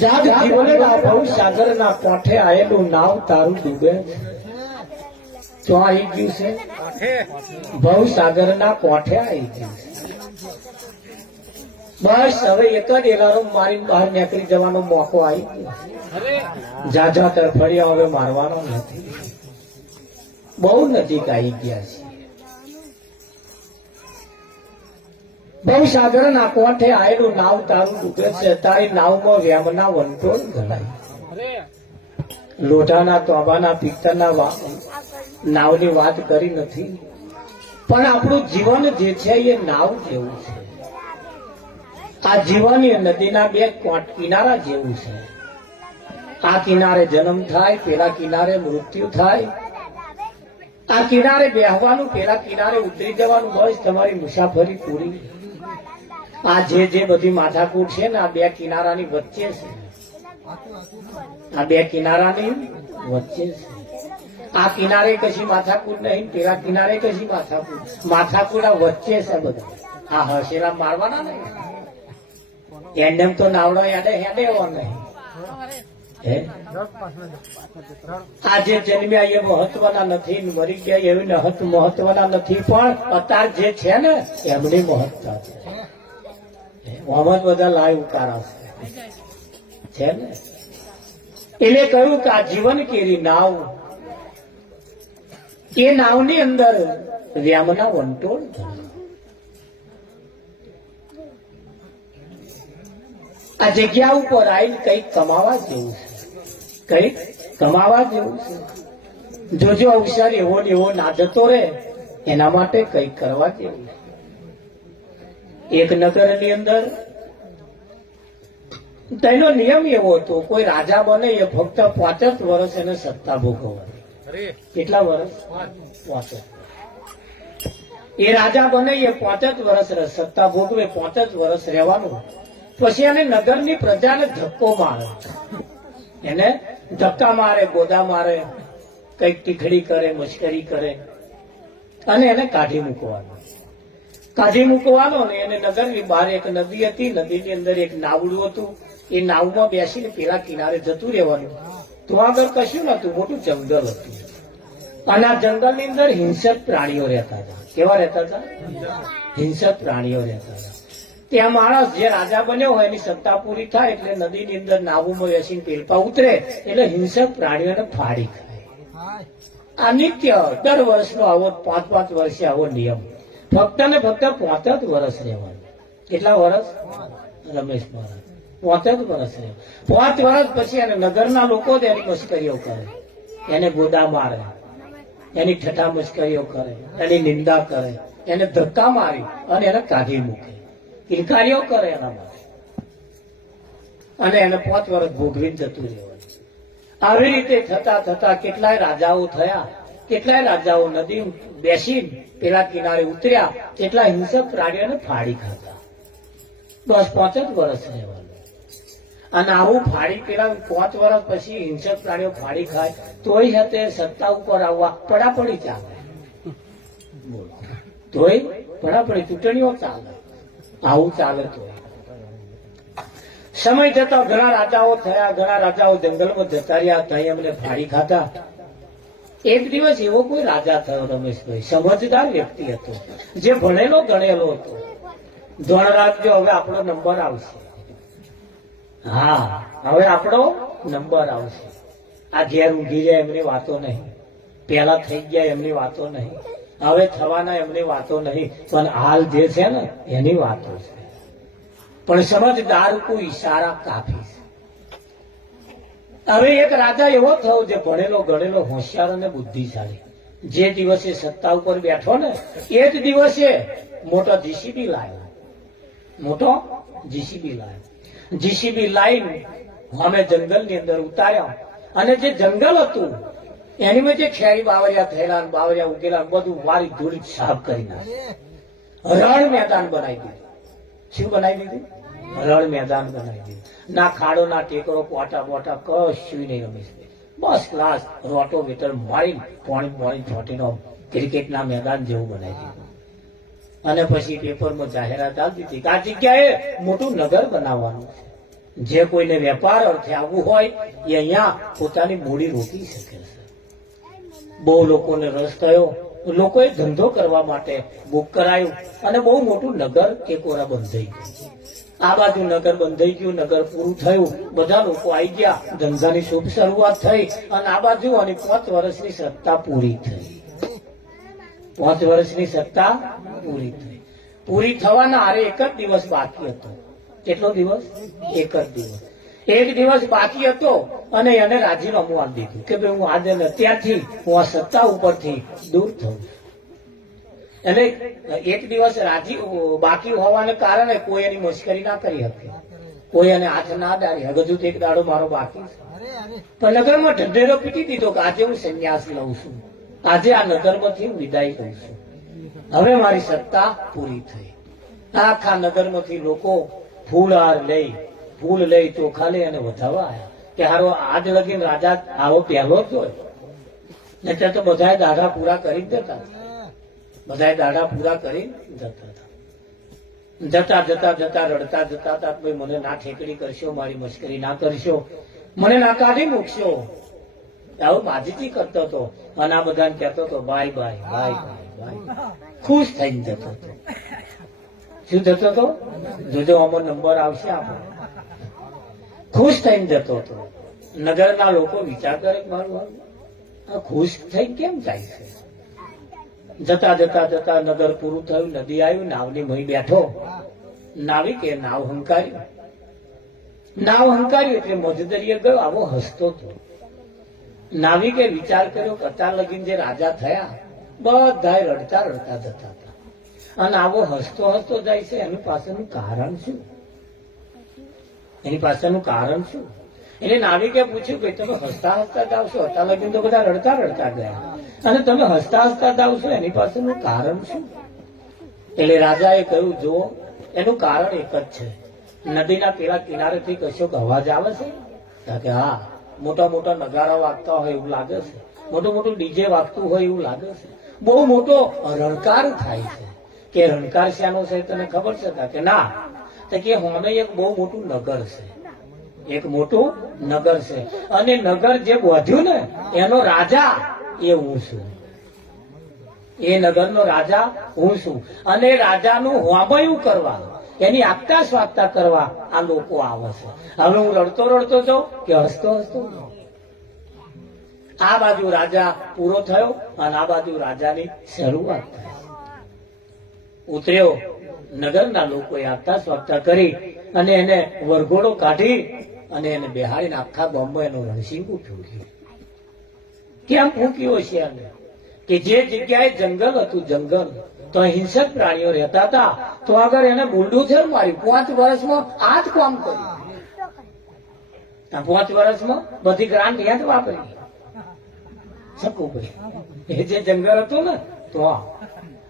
જાગ જીવનના ભવ સાગરના કાંઠે આયેલું નાવ તારું ડૂબે તો આવી ગયું છે ભવ સાગરના કાંઠે આવી ગયું છે. બસ હવે એક જ એલાર્મ મારીને બહાર નીકળી જવાનો મોકો આવી ગયો. જાજા તરફડિયા હવે મારવાનો નથી, બહુ નજીક આવી ગયા છે. બહુ સાગરના કોઠે આયેલું નાવ તારું ડૂબે છે. તારી નાવમાં વ્યામના વંટોળ ગણાય. લોઢાના તોબાના પિત્તરના નાવની વાત કરી નથી, પણ આપણું જીવન જે છે એ નાવ જેવું છે. આ જીવન એ નદીના બે કિનારા જેવું છે. આ કિનારે જન્મ થાય, પેલા કિનારે મૃત્યુ થાય. આ કિનારે બેહવાનું, પેલા કિનારે ઉતરી જવાનું, બસ તમારી મુસાફરી પૂરી. આ જે બધી માથાકૂટ છે ને આ બે કિનારાની વચ્ચે છે. આ બે કિનારાની વચ્ચે છે. આ કિનારે કશી માથાકૂટ નહીં, પેલા કિનારે કશી માથાકૂટ. માથાકૂટ આ વચ્ચે છે બધા. આ હસેલા મારવાના નહીં. એમ તો નાવડો યાદે હેડે એવો નહીં. આજે જન્મ્યા એ મહત્વના નથી, મરી ગયા એવી મહત્વના નથી, પણ અત્યાર જે છે ને એમની મહત્તા છે. મોહમ્મદ બધા લાય ઉતારા છે ને. એટલે કહ્યું કે આ જીવન કેરી નાવ, એ નાવની અંદર વ્યામના વંટોળ. આ જગ્યા ઉપર આવીને કઈક કમાવા જેવું છે, કઈક કમાવા જેવું છે. જોજો અવસર એવો ને એવો ના જતો રહે, એના માટે કઈક કરવા જેવું છે. એક નગરની અંદર તેનો નિયમ એવો હતો, કોઈ રાજા બને એ ફક્ત 5 જ વર્ષ એને સત્તા ભોગવવાની. કેટલા વર્ષ? 5. એ રાજા બને એ 5 જ વર્ષ સત્તા ભોગવે, 5 જ વર્ષ રહેવાનું. પછી એને નગરની પ્રજાને ધક્કો મારે, એને ધક્કા મારે, ગોદા મારે, કઈક ટીખડી કરે, મશ્કરી કરે અને એને કાઢી મૂકવાનો. કાઢી મૂકવાનો ને એને નગરની બહાર એક નદી હતી, નદીની અંદર એક નાવડું હતું. એ નાવમાં બેસીને પેલા કિનારે જતું રહેવાનું. તો આગળ કશું નતું, મોટું જંગલ હતું. અને આ જંગલની અંદર હિંસક પ્રાણીઓ રહેતા હતા. કેવા રહેતા હતા? હિંસક પ્રાણીઓ રહેતા હતા. ત્યાં માણસ જે રાજા બન્યો હોય એની સત્તા પૂરી થાય એટલે નદીની અંદર નાવુમાં બેસીને પેલપા ઉતરે એટલે હિંસક પ્રાણીઓને ફાડી ખાય. આ નિત્ય દર વર્ષનો આવો 5-5 વર્ષે આવો નિયમ. ફક્ત ને ફક્ત 5 જ વર્ષ રહેવાનું. કેટલા વર્ષ? રમેશ મહારાજ 5 જ વર્ષ રહે. 5 વર્ષ પછી એને નગરના લોકો જ એની મશ્કરીઓ કરે, એને ગોદા મારે, એની ઠઠા મશ્કરીઓ કરે, એની નિંદા કરે, એને ધક્કા મારી અને એને કાઢી મૂકે, કિલકારીઓ કરે એના માટે. અને એને 5 વર્ષ ભોગવીને જતું રહેવાનું. આવી રીતે થતા થતા કેટલાય રાજાઓ થયા. કેટલાય રાજાઓ નદી બેસી પેલા કિનારે ઉતર્યા, કેટલા હિંસક પ્રાણીઓને ફાડી ખાતા. બસ 5 જ વર્ષ રહેવાનું. અને આવું ફાડી પેલા 5 વર્ષ પછી હિંસક પ્રાણીઓ ફાડી ખાય તોય હતે સત્તા ઉપર આવવા પડાપડી ચાલે. તોય પડાપડી ચૂંટણીઓ ચાલે. આવું ચાલે તો સમય જતા ઘણા રાજાઓ થયા, ઘણા રાજાઓ જંગલમાં જતા રહ્યા, ત્યાં એમને ફાડી ખાતા. એક દિવસ એવો કોઈ રાજા થયો રમેશભાઈ, સમજદાર વ્યક્તિ હતો, જે ભણેલો ગણેલો હતો. ધોણ રાખજો, હવે આપણો નંબર આવશે. હા, હવે આપણો નંબર આવશે. આ ઘેર ઊંઘી જાય એમની વાતો નહીં, પેલા થઈ ગયા એમની વાતો નહીં, હવે થવાના એમની વાતો નહીં, પણ હાલ જે છે ને એની વાતો છે. પણ સમજદાર કો ઈશારા કાફી છે. હવે એક રાજા એવો થયો જે ભણેલો ગણેલો, હોશિયાર અને બુદ્ધિશાળી. જે દિવસે સત્તા ઉપર બેઠો ને એ જ દિવસે મોટો જીસીબી લાવ્યો. મોટો જીસીબી લાવ્યો. જીસીબી લાઈન અમે જંગલની અંદર ઉતાર્યા. અને જે જંગલ હતું એની માં જે ખેરી બાવરિયા થયેલા, બાવરિયા ઉગેલા, બધું વારી ધૂળી સાફ કરી નાખ્યું. રણ મેદાન બનાવી દીધું. શું બનાવી દીધું? રણ મેદાન બનાવી દીધું. ના ખાડો, ના ટેકરો, પોટા બોટા કશું નહીં રમેશભાઈ. બસ ક્લાસ રોટો વેટર મારી પાણી છોટીનો ક્રિકેટના મેદાન જેવું બનાવી દીધું. અને પછી પેપરમાં જાહેરાત આપી દીધી કે આ જગ્યાએ મોટું નગર બનાવવાનું છે. જે કોઈને વેપાર અર્થે આવવું હોય એ અહીંયા પોતાની મૂડી રોકી શકે છે. બહુ લોકોને રસ થયો, લોકોએ ધંધો કરવા માટે બુક કરાયું અને બહુ મોટું નગર એકોરા બંધાઈ ગયું. આ બાજુ નગર બંધાઈ ગયું, નગર પૂરું થયું, બધા લોકો આવી ગયા, ધંધાની શુભ શરૂઆત થઈ અને આ બાજુ અને 5 વર્ષની સત્તા પૂરી થઈ. 5 વર્ષની સત્તા પૂરી થઈ. પૂરી થવાના હારે એક જ દિવસ બાકી હતો. કેટલો દિવસ? એક જ દિવસ. એક દિવસ બાકી હતો અને એને રાજીનામું આપી દીધું કે ભાઈ હું આજે અત્યારથી હું આ સત્તા ઉપરથી દૂર થઉં. એટલે એક દિવસ રાજી બાકી હોવાને કારણે કોઈ એની મશ્કરી ના કરી શકે, કોઈ એને હાથ ના ડાળી. હજુ તો એક દાડો મારો બાકી છે. પણ નગરમાં ઢંઢેરો પીટી દીધો કે આજે હું સંન્યાસ લઉં છું, આજે આ નગરમાંથી હું વિદાય લઉં છું, હવે મારી સત્તા પૂરી થઈ. આખા નગરમાંથી લોકો ફૂલ લઈ ચોખા લઈ અને વધાવવા આવ્યા કે હારો આજ લગીને રાજા આવો પહેલો જ હોય. નહીતર તો બધાએ દાઢા પૂરા કરી જ જતા, બધાએ દાઢા પૂરા કરી જતા જતા રડતા જતા હતા. ભાઈ મને ના ઠેકડી કરશો, મારી મશ્કરી ના કરશો, મને ના કાઢી મૂકશો, આવું માજીથી કરતો હતો. અને આ બધાને કહેતો હતો bye bye bye bye bye. ખુશ થઈને જતો હતો. શું જતો હતો? જોજો આમાં નંબર આવશે આપણે. ખુશ થઈને જતો હતો. નગરના લોકો વિચાર કરે મારું ખુશ થઈ કેમ જાય છે. જતા જતા નગર પૂરું થયું, નદી આવ્યું, નાવની મહી બેઠો. નાવિકે નાવ હંકાર્યું એટલે મધદરિયે ગયો. આવો હસતો હતો. નાવિકે વિચાર કર્યો કે અત્યાર લગીને જે રાજા થયા બધા રડતા જતા હતા અને આવો હસતો જાય છે. એની પાછળનું કારણ શું? એની પાછળનું કારણ શું? એટલે નાવિકે પૂછ્યું કે તમે હસતા જાવ છો, અત્યાર લગીને તો બધા રડતા ગયા અને તમે હસતા જાવ છો, એની પાછળનું કારણ શું? એટલે રાજાએ કહ્યું જો એનું કારણ એક જ છે. નદીના પેલા કિનારેથી કશોક અવાજ આવે છે કે હા મોટા મોટા નગારા વાગતા હોય એવું લાગે છે, મોટું ડીજે વાગતું હોય એવું લાગે છે, બહુ મોટો રણકાર થાય છે. કે રણકાર શાનો છે તને ખબર છે? કે ના, તો કે હોમે એક બહુ મોટું નગર છે, એક મોટું નગર છે અને નગર જે બોધ્યું ને એનો રાજા એ હું છું. એ નગરનો રાજા હું છું અને રાજાનું હોમયું કરવા, એની આગતા સ્વાગતા કરવા આ લોકો આવે છે. હવે હું રડતો જાઉં કે હસતો જાઉં? આ બાજુ રાજા પૂરો થયો અને આ બાજુ રાજાની શરૂઆત થઈ. ઉતર્યો, નગરના લોકોએ આગતા સ્વાગતા કરી અને એને વરઘોડો કાઢી અને એને બેહાડીને આખા બોમ્બે એનું રણસિંગું ફૂંક્યું. કેમ ફૂંક્યો છે એને? કે જે જગ્યાએ જંગલ હતું, જંગલ તો હિંસક પ્રાણીઓ રહેતા હતા, તો આગળ એને બુંડું થયું માર્યું. 5 વર્ષમાં આ જ કામ કર્યું. 5 વર્ષમાં બધી ગ્રાન્ટ યાદ વાપરી શકું ભાઈ. એ જે જંગલ હતું ને તો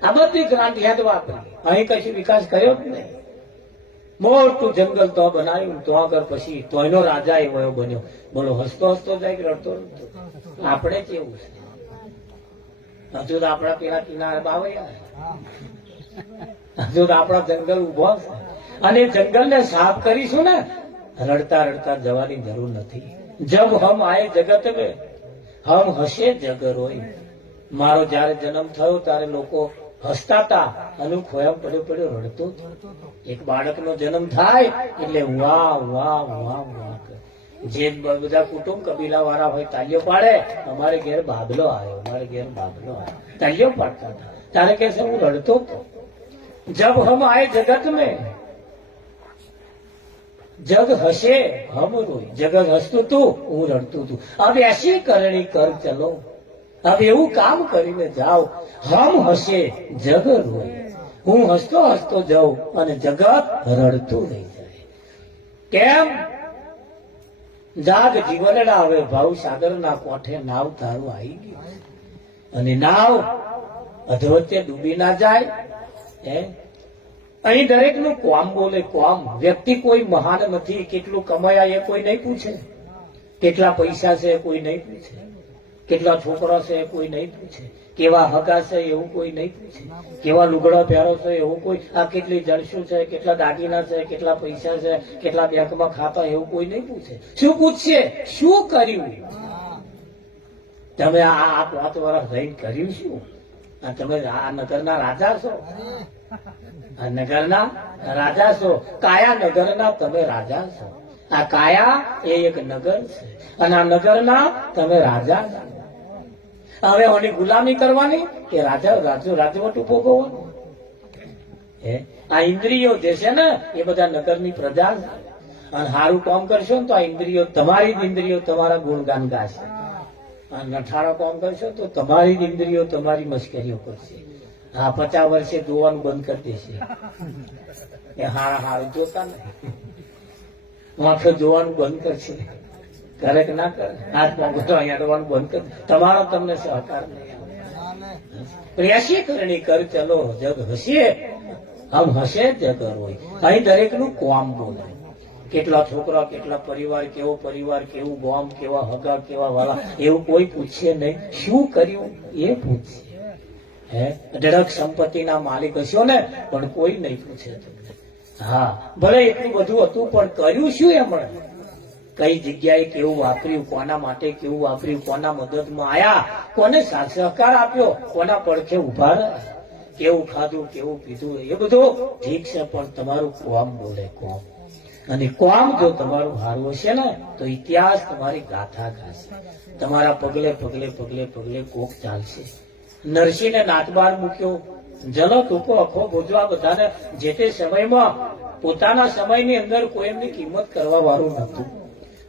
આ બધી ગ્રાન્ટ યાદ વાપરી. અહીં કશું વિકાસ કર્યો જ નહીં. મોટું જંગલ તો બનાવ્યું, તો આગળ પછી તો એનો રાજા એવો બન્યો. બોલો હસતો જાય કે રડતો? આપણે કેવું છે? હજુ તો આપણા પેલા કિનારે બાવૈયા, હજુ તો આપણા જંગલ ઉભો છે અને જંગલને સાફ કરીશું ને રડતા જવાની જરૂર નથી. જબ હમ આયે જગત में હમ હસે જગ રોય. મારો જયારે જન્મ થયો ત્યારે લોકો હસતા હતા અને હું ખોયામ પડ્યો રડતો હતો. એક બાળકનો જન્મ થાય એટલે વાહ વાહ વાહ વાહ. જે બધા કુટુંબ કબીલા વાળા હોય તાલીઓ પાડે. અમારે ઘેર બાબલો આવ્યો, અમારે ઘેર બાબલો આવ્યો, તાલીઓ પાડતા હતા. ત્યારે કે હું રડતો હતો. જબ હમ આયે જગત में જગ હસે હમ રોય. જગત હસતું તું, હું રડતું હતું. હવે એસી કરણી કર ચલો. હવે એવું કામ કરીને જાઓ, હમ હસે જગ રોય. હું હસતો જાઉં અને જગત રડતું રહી જાય. કેમ? જાગ જીવનડા હવે ભાવ સાગરના કોઠે નાવ તારું આવી ગયું અને નાવ અધવચ્ચે ડૂબી ના જાય. અહીં દરેક નું કોમ બોલે. કોમ વ્યક્તિ કોઈ મહાન નથી. કેટલું કમાયા એ કોઈ નહીં પૂછે, કેટલા પૈસા છે કોઈ નહીં પૂછે, કેટલા છોકરા છે કોઈ નહીં પૂછે, કેવા હગા છે એવું કોઈ નહીં પૂછે, કેવા લુગડા પહેરો છે એવું કોઈ, આ કેટલી જણસું છે, કેટલા દાગીના છે, કેટલા પૈસા છે, કેટલા બેંકમાં ખાતા, એવું કોઈ નહીં પૂછે. શું પૂછશે? શું કર્યું તમે? આ 5 વર્ષ રહીને કર્યું શું? તમે આ નગરના રાજા છો, આ નગરના રાજા છો, કાયા નગરના તમે રાજા છો. આ કાયા એ એક નગર છે અને આ નગરના તમે રાજા છો. હવે ઓની ગુલામી કરવાની કે રાજવટ ઉભો કરવાનો? આ ઇન્દ્રિયો જે છે ને એ બધા નગરની પ્રજા છે. અને સારું કામ કરશો ને તો આ ઇન્દ્રિયો, તમારી જ ઇન્દ્રિયો તમારા ગુણગાન ગાશે. અને નઠારો કામ કરશો તો તમારી જ ઇન્દ્રિયો તમારી મશ્કરીઓ કરશે. હા, 50 વર્ષે જોવાનું બંધ કરી દેશે. એ હારું જોતા નહીં, આંખો જોવાનું બંધ કરશે. કરે કે ના કરે? હાથ પગ અહીંયા કરવાનું બંધ કરે. તમારો તમને સહકાર નહીં. પ્રેસી કરણી કર ચલો જગ હશે, આમ હશે જગ હોય. અહીં દરેક નું કોમ બોલે. કેટલા છોકરા, કેટલા પરિવાર, કેવો પરિવાર, કેવું ગામ, કેવા હગા, કેવા વાલા, એવું કોઈ પૂછે નહીં. શું કર્યું એ પૂછશે. અઢળક સંપત્તિના માલિક હશો ને પણ કોઈ નહીં પૂછે તમને. હા, ભલે એટલું બધું હતું પણ કર્યું શું એમણે? કઈ જગ્યાએ કેવું વાપર્યું, કોના માટે કેવું વાપર્યું, કોના મદદમાં આયા, કોને સાથ સહકાર આપ્યો, કોના પડખે ઉભા રહ્યા, કેવું ખાધું, કેવું પીધું, એ બધું ઠીક છે પણ તમારું કોમ બોલે, કોમ. અને કોમ જો તમારું હારું હશે ને તો ઇતિહાસ તમારી ગાથા ગાશે. તમારા પગલે પગલે પગલે પગલે કોક ચાલશે. નરસિંહને નાથબાર મૂક્યો, જલો ટૂંકો અખો ભોજવા બધાને જે તે સમયમાં પોતાના સમયની અંદર કોઈ એમની કિંમત કરવા વાળું નતું.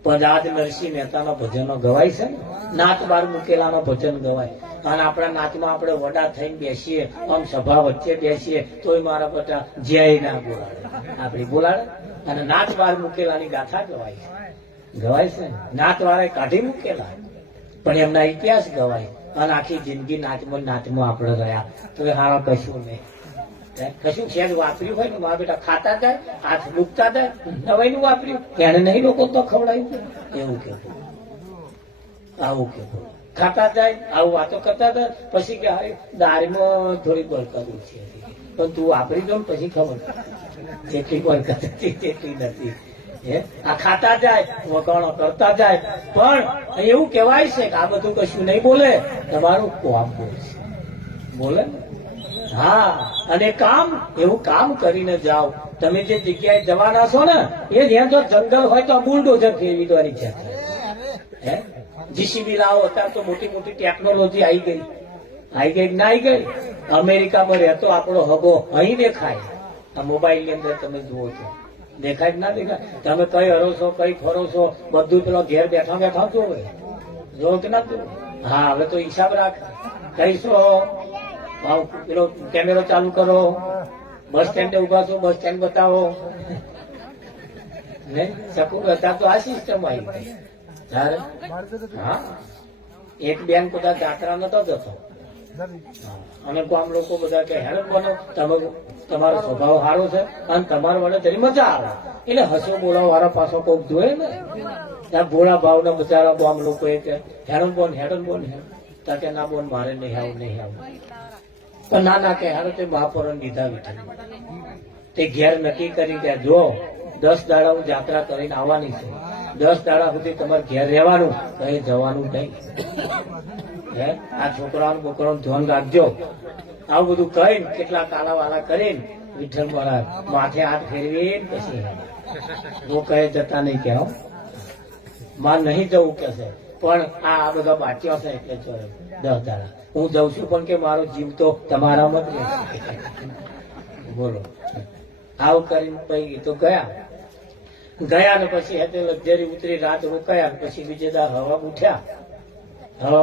પણ આજ નરસિંહ મહેતાના ભજનો ગવાય છે ને, નાથ બાર મૂકેલાનો ભજન ગવાય. અને આપણા નાથમાં આપણે વડા થઈને બેસીએ, આમ સભા વચ્ચે બેસીએ તોય મારા બધા જય ના બોલાડે, આપડી બોલાડે. અને નાથ બાર મૂકેલાની ગાથા ગવાય છે ને. નાથ વાળા કાઢી મૂકેલા પણ એમના ઇતિહાસ ગવાય. અને આખી જિંદગી નાચમાં આપણે રહ્યા તો હારા કશું નહીં. કશું શેર વાપર્યું હોય ને મારા બેટા ખાતા જાય, હાથ ડૂબતા જાય, નવાઈનું વાપર્યું એને નહીં લોકો તો ખવડાવ્યું. એવું કેવું, આવું કેવું, ખાતા જાય, આવું વાતો કરતા જાય. પછી કે દાળમાં થોડી બરકત ઓછી હતી પણ તું વાપરી દો ને પછી ખબર જેટલી બરકત હતી તેટલી નથી. આ ખાતા જાય, વખાણો કરતા જાય, પણ એવું કહેવાય છે કે આ બધું કશું નહીં બોલે, તમારું કોમ બોલશે, બોલે. હા, અને કામ એવું કામ કરીને જાઓ. તમે જે જગ્યાએ જવાના છો ને એ જ્યાં જો જંગલ હોય તો બુલડોઝર ફેરવી દોવાની છે. જીસીબી લાવો, અત્યારે તો મોટી મોટી ટેકનોલોજી આવી ગઈ ના આવી ગઈ. અમેરિકામાં રહેતો આપણો હગો અહીં દેખાય. આ મોબાઈલ ની અંદર તમે જુઓ છો, દેખાય ના દેખાય? તમે કઈ હરો છો, કઈ ફરો છો, બધું પેલો ઘેર બેઠા બેઠા જોવે, જો કે ના જોવે? હા, હવે તો હિસાબ રાખ. કહીશો પેલો કેમેરો ચાલુ કરો, બસ સ્ટેન્ડે ઉભા છો, બસ સ્ટેન્ડ બતાવો. અત્યારે તો આ સિસ્ટમ આવી ગઈ. હા, એક બેન બધા જાત્રા નતો જતો અને ગામ લોકો બધા કે હેરાન બનો, તમે તમારો સ્વભાવ સારો છે અને તમારા વડે તેની મજા આવે એટલે હસો બોલાવ વાળા પાછો કોક જોયે ને. ત્યાં ભોળા ભાવના બચારા ગામ લોકો એ કે હેરાન બોન ત્યાં કે ના બોન મારે નહીં આવું નહીં આવું. તો ના કે હારો તે મહાપૌરોને લીધા વિઠ્ઠલ તે ઘેર નક્કી કરી કે જો 10 દાડા હું જાત્રા કરીને આવવાની છે, 10 દાડા સુધી તમારે ઘેર રહેવાનું, કઈ જવાનું નહીં. આ છોકરાઓને બોકરાઓનું ધ્યાન રાખજો. આવું બધું કહીને કેટલા કાલા વાલા કરીને વિઠ્ઠલ મહારાજ માથે હાથ ફેરવી પછી હું કહે જતા નહીં કે માં નહીં જવું કે છે પણ આ બધા બાટીઓ છે એટલે 10 દાડા હું જઉં છું પણ કે મારો જીવ તો તમારામાં જ રહેશે. બોલો, આવું કરીને પછી તો ગયા ને પછી હેતે લક્ઝરી ઉતરી, રાત રોકાયા. પછી બીજે દા હવા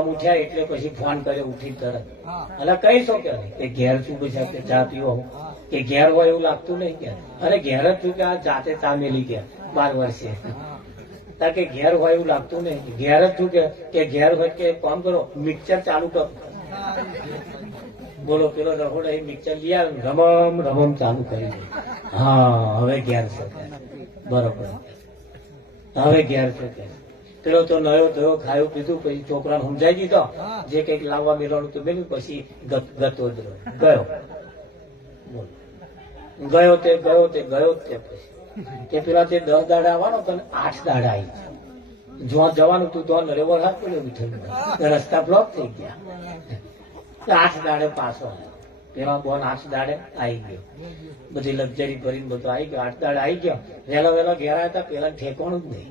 ઉઠ્યા એટલે પછી ફોન કર્યો ઉઠી તરત. એટલે કહીશો કે ઘેર છું પછી ચા પીવો કે ઘેર હોય એવું લાગતું નહીં કે અરે ઘેર જ છું કે આ જાતે ચા મેલી ગયા 12 વર્ષે. કે ઘેર હોય એવું લાગતું નહીં, ઘેર જ છું કે ઘેર હોય કે કામ કરો મિક્સર ચાલુ કરો. બોલો, પેલો રહોડે મિક્સર લઈ આવે, રમમ ચાલુ કરી દે. હા, હવે ઘેર છે, બરોબર, હવે ઘેર છે. પેલો તો નયો થયો, ખાયું પીધું, પછી છોકરાને સમજાઈ દીધો, જે કઈક લાવવા મેળવાનું તો મેળ્યું, પછી ગતો જ રહ્યો, ગયો તે પછી તે પેલા તે 10 દાડા આવવાનો તો 8 દાડા આવી ગયા. જો જવાનું તું તો રેવર હાથ પડ્યો વિઠ્ઠલ, રસ્તા બ્લોક થઈ ગયા. 8 દાડે પાછો આવ્યો. પેલા બોન 8 દાડે આવી ગયો, બધી લક્ઝરી ભરીને બધું આવી ગયો. 8 દાડે આવી ગયો, વહેલા ઘેર આવ્યા હતા, પેલા ઠેકાણું જ નહીં.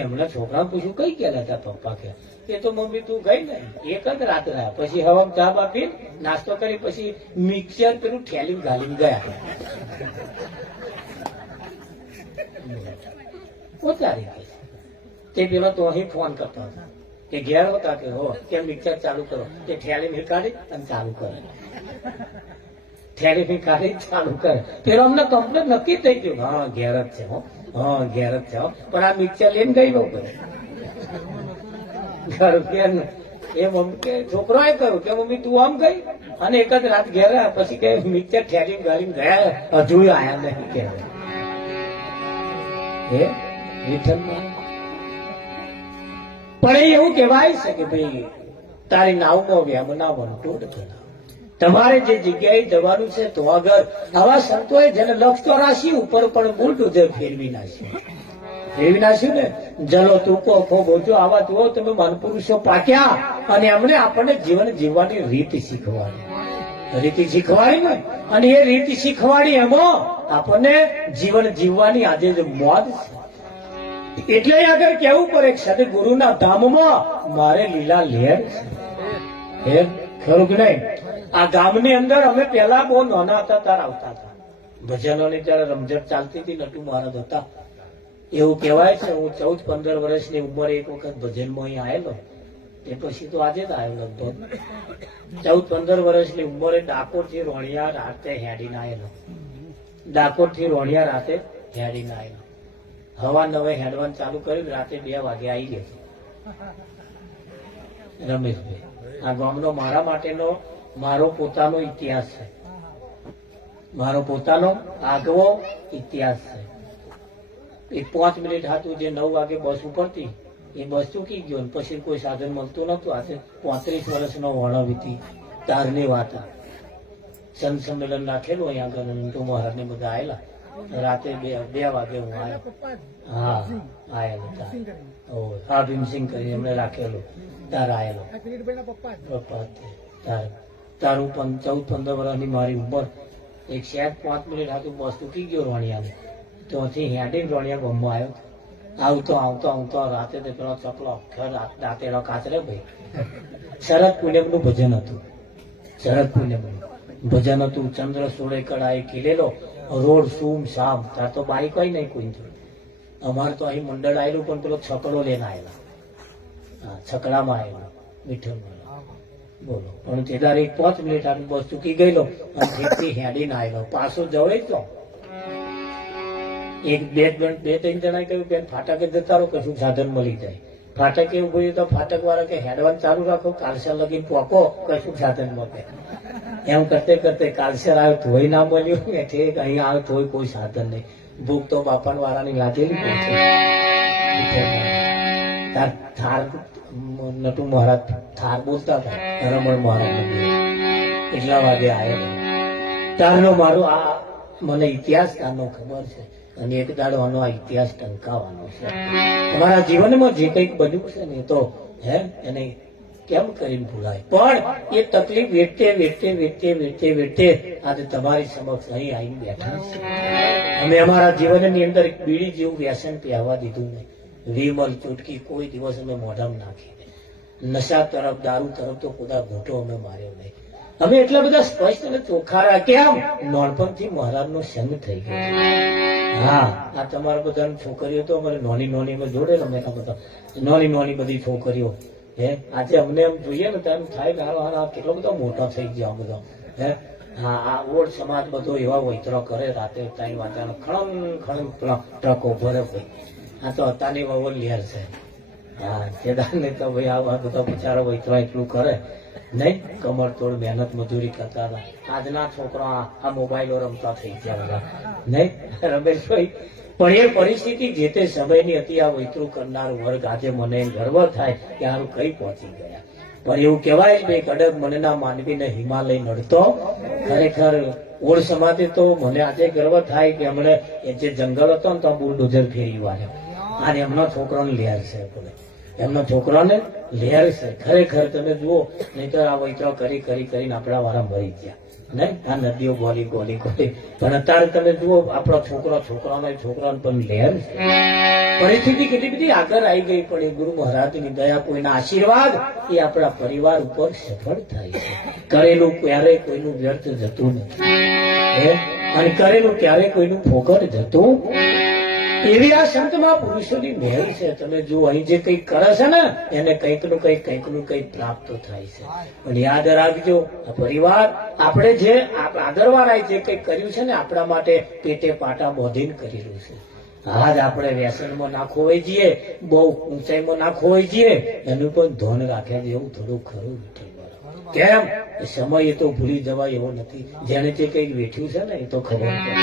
એમના છોકરા પૂછ્યું કઈ ગયા હતા પપ્પા? કે એ તો મમ્મી તું ગઈ ને, એક જ રાત રહ્યા. પછી હવા ચા બા પી નાસ્તો કરી, પછી મિક્સર પેલું ઠેલી ઘાલીને ગયા. પોતારી તે પેલો તો અહીં ફોન કરતો હતો કે ઘેર હતા કે હો કે મિક્સર ચાલુ કરો. તે ઠેલી કાઢી અને ચાલુ કરે, ઠેલી કાઢી ચાલુ કરે. પેલો અમને કમ્પ્લેટ નક્કી થઈ ગયું, હા ઘેર જ છે, હા ઘેર જ છે, પણ આ મિક્સર લઈને ગઈ નો કરે. એ મમ્મી કે છોકરોએ કહ્યું કે મમ્મી તું આમ ગઈ અને એક જ રાત ઘેર આવ્યા, પછી કે મિક્સર ઠેલી ગાલીને ગયા, હજુ આયા નહીં કે વિઠ્ઠલમાં. પણ એવું કહેવાય છે કે ભાઈ તારી નાવમાં વ્યામ ના બનતો તમારે જે જગ્યાએ જવાનું છે તો આગળ આવા સંતોએ જેને લક્ષ તો રાશિ ઉપર પણ ઉલટું જે ફેરવી નાખ્યું ને. જલો તૂકો ખોબો જો આવા જુઓ તમે મહાપુરુષો પાક્યા અને એમણે આપણને જીવન જીવવાની રીત શીખવાડી ને, અને એ રીત શીખવાડી એમાં આપણને જીવન જીવવાની આજે જે મોજ છે. એટલે આગળ કેવું પડે સદગુરુના ધામમાં મારે લીલા લહેર છે. ખરું કે નહીં? આ ગામની અંદર અમે પેલા બહુ નાના હતા ત્યારે આવતા હતા ભજનોની, ત્યારે રમઝટ ચાલતી હતી, નટુ મહારાજ હતા. એવું કહેવાય છે હું 14-15 વર્ષની ઉંમરે એક વખત ભજનમાં અહીં આવેલો. એ પછી તો આજે જ આવ્યો, લગભગ 14-15 વર્ષની ઉંમરે ડાકોર થી રોણિયા રાતે હેડીને આવેલો. હવા 9 હેડવાનું ચાલુ કર્યું, રાતે 2 વાગે આવી ગયો. રમેશભાઈ, આ ગામનો મારા માટેનો મારો પોતાનો ઇતિહાસ છે, મારો પોતાનો આગવો ઇતિહાસ છે. એક 5 મિનિટ હતું જે 9 વાગે બસ ઉપડતી એ બસ ચૂકી ગયો, પછી કોઈ સાધન મળતું નતું. આજે 35 વર્ષનો વર્ણવીતી તારની વાત. સંત સંમેલન રાખેલું અહીંયા આગળ, નંટુ મહારાજ ને બધા આવેલા. રાતે 2 વાગે હું આવ્યો. હા આવેલો હા ભીમસિંહ કરી એમને રાખેલું, તાર આવેલો પપ્પા. તારું 14-15 વર્ષની મારી ઉંમર, એક 5 મિનિટ હતું બસ ચૂકી ગયો રોણિયાને. ત્યાંથી હેડી રોણિયા ગામમાં આવ્યો. આવતો રાતે પેલો ચપલો દાંતેડો કાચરે ભાઈ. શરદ પૂનમનું ભજન હતું, ચંદ્ર સોળે કળાએ ખીલેલો રોડ સુમ શામ. તાર તો બાઈક હોય નહીં કોઈ. અમારે તો અહીં મંડળ આવેલું, પણ પેલો છકડો લઈને આવેલા, છકડામાં આવેલા વિઠ્ઠલ. બોલો, પણ તે દારે 5 મિનિટ આટલું બસ ચૂકી ગયેલો અને ઠેકથી હેડીને આવેલો. પાછો જવાય તો એક 2-3 જણા કહ્યું બેન ફાટકે જતા રહો, કશું સાધન મળી જાય. ફાટક એવું બોલ્યું તો ફાટક વાળા કે હેડવાનું ચાલુ રાખો, કાલસર લગીને પોકો, કશું સાધન મળે. એમ કરતે કાલસર આવ્યો તોય ના મળ્યું, ઠીક અહીં આવ્યો તોય કોઈ સાધન નહીં. ભૂખ તો બાપા વાળાની લાગેલી થાર નટુ મહારાજ થાર બોલતા હતા, રમણ મહારાજ એટલા વાગે આવ્યો. તારનો મારો આ મને ઇતિહાસ તારનો ખબર છે, અને એક દાડો આનો આ ઇતિહાસ ટંકાવાનો છે. તમારા જીવનમાં જે કંઈક બન્યું છે ને તો એને કેમ કરીને ભૂલાય? પણ એ તકલીફ વેઠતે આજે તમારી સમક્ષ અહીં આવીને બેઠા છે. અમે અમારા જીવનની અંદર એક બીડી જેવું વ્યસન પહેવા દીધું નહીં. વિમલ ચૂટકી કોઈ દિવસ અમે મોઢામાં નાખી નહીં. નશા તરફ, દારૂ તરફ તો ખુદા ઘૂંટો અમે માર્યો નહીં. અમે એટલા બધા સ્પષ્ટ અને ચોખ્ખા કેમ? નાનપણથી મહારાજનો સંગ થઈ ગયો. હા, આ તમારા બધા છોકરીઓ તો અમારે નાની અમે જોડેલો, મેં બધા નાની બધી છોકરીઓ આજે અમને એમ જોઈએ ને તેમ થાય કે હા કેટલો બધો મોટો થઈ ગયો બધો. હા, આ ઓડ સમાજ બધો એવા વૈતરો કરે, રાતે 3 વાગ્યાનો ખણમ ટ્રકો ભરે ભાઈ. આ તો અત્યારની વવલ લેર છે. હા, કેદારને તો ભાઈ આ બધા બિચારા વૈતરો એટલું કરે નહીં, કમર તોડ મહેનત મજૂરી કરતા હતા. આજના છોકરા આ મોબાઈલો રમતા થઈ ગયા બધા નહીં. રમેશભાઈ પણ એ પરિસ્થિતિ જે તે સમયની હતી. આ વૈતરું કરનાર વર્ગ આજે મને ગર્વ થાય કે હારું કઈ પહોંચી ગયા. પણ એવું કહેવાય બે કડક મનના માનવીને હિમાલય નડતો. ખરેખર ઓળ સમાધિ તો મને આજે ગર્વ થાય કે હમણે એ જે જંગલ હતો ને તો બુલડોઝર ફેરી વાળ્યો અને એમનો છોકરાને લહેર છે. બોલે એમનો છોકરાને લહેર છે. ખરેખર તમે જુઓ, નહીં તો આ વૈતરો કરી કરીને આપણા વાળા મરી ગયા નહીં. આ નદીઓ ગોલી પણ અત્યારે તમે જુઓ આપણો છોકરાનો પણ લહેર છે. પરિસ્થિતિ કેટલી બધી આગળ આવી ગઈ, પણ એ ગુરુ મહારાજની દયા, કોઈના આશીર્વાદ એ આપણા પરિવાર ઉપર સફળ થાય છે. કરેલું ક્યારેય કોઈનું વ્યર્થ જતું નથી અને કરેલું ક્યારેય કોઈનું ફોકટ જતું. એવી આ સંતમાં પુરુષોની મહેલ છે. તમે જુઓ, અહીં જે કંઈક કરે છે ને એને કંઈકનું કંઈક પ્રાપ્ત થાય છે. પણ યાદ રાખજો, આ પરિવાર આપણે જે આગળવાળાએ જે કંઈક કર્યું છે ને આપણા માટે પેટે પાટા બોધીને કરેલું છે. આજ આપણે વ્યસનમાં નાખવો હોય છીએ, બહુ ઊંચાઈમાં નાખવો હોય છીએ, એનું પણ ધોન રાખ્યા જેવું થોડું ખરું. કેમ? એ સમય એ તો ભૂલી જવાય એવો નથી. જેને જે કંઈક વેઠ્યું છે ને એ તો ખબર પડે.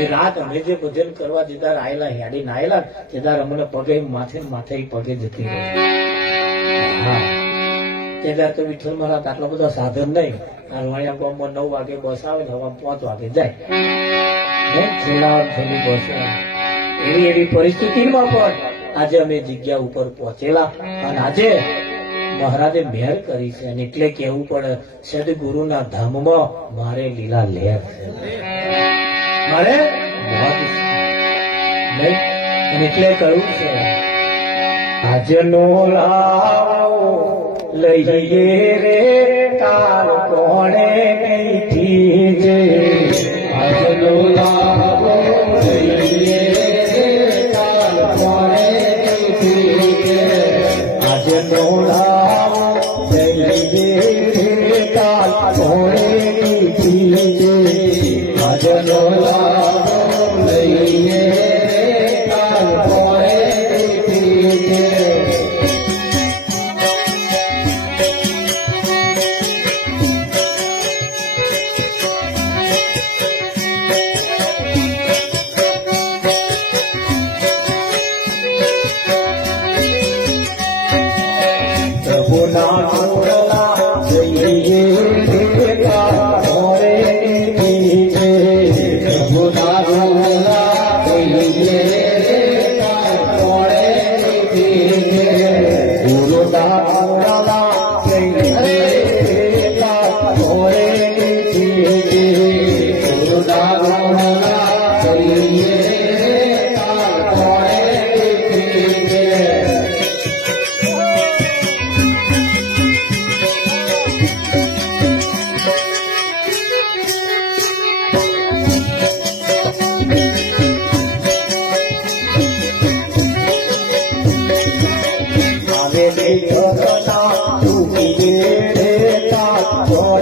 એ રાત અમે જે ભજન કરવા જતા આયેલા હેડી નાયેલા ત્યારે અમને પગે માથે પગે જતી રહી. હા, ત્યારે તો વિઠ્ઠલ મહારાજ આટલો બધો સાધન નહીં. આ વાણિયા ગામમાં 9 વાગે બસ આવે ને હવા 5 વાગે જાય. એવી પરિસ્થિતિમાં પણ આજે અમે જગ્યા ઉપર પહોંચેલા અને આજે મહારાજે મહેર કરી છે. અને એટલે કેવું પડે, સદગુરુના ધામમાં મારે લીલા લહેર છે, મારે મોજ છે નહીં. અને એટલે કહ્યું છે, આજનો લાવો લઈએ રે કાલ કોણે નહીં છે. આજનો લાવો લઈએ રે કાલ કોણે નહીં છે. આજનો લાવો લઈએ રે કાલ કોણે નહીં છે. આજનો લાવો લઈએ રે કાલ કોણે નહીં છે.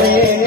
Thank you.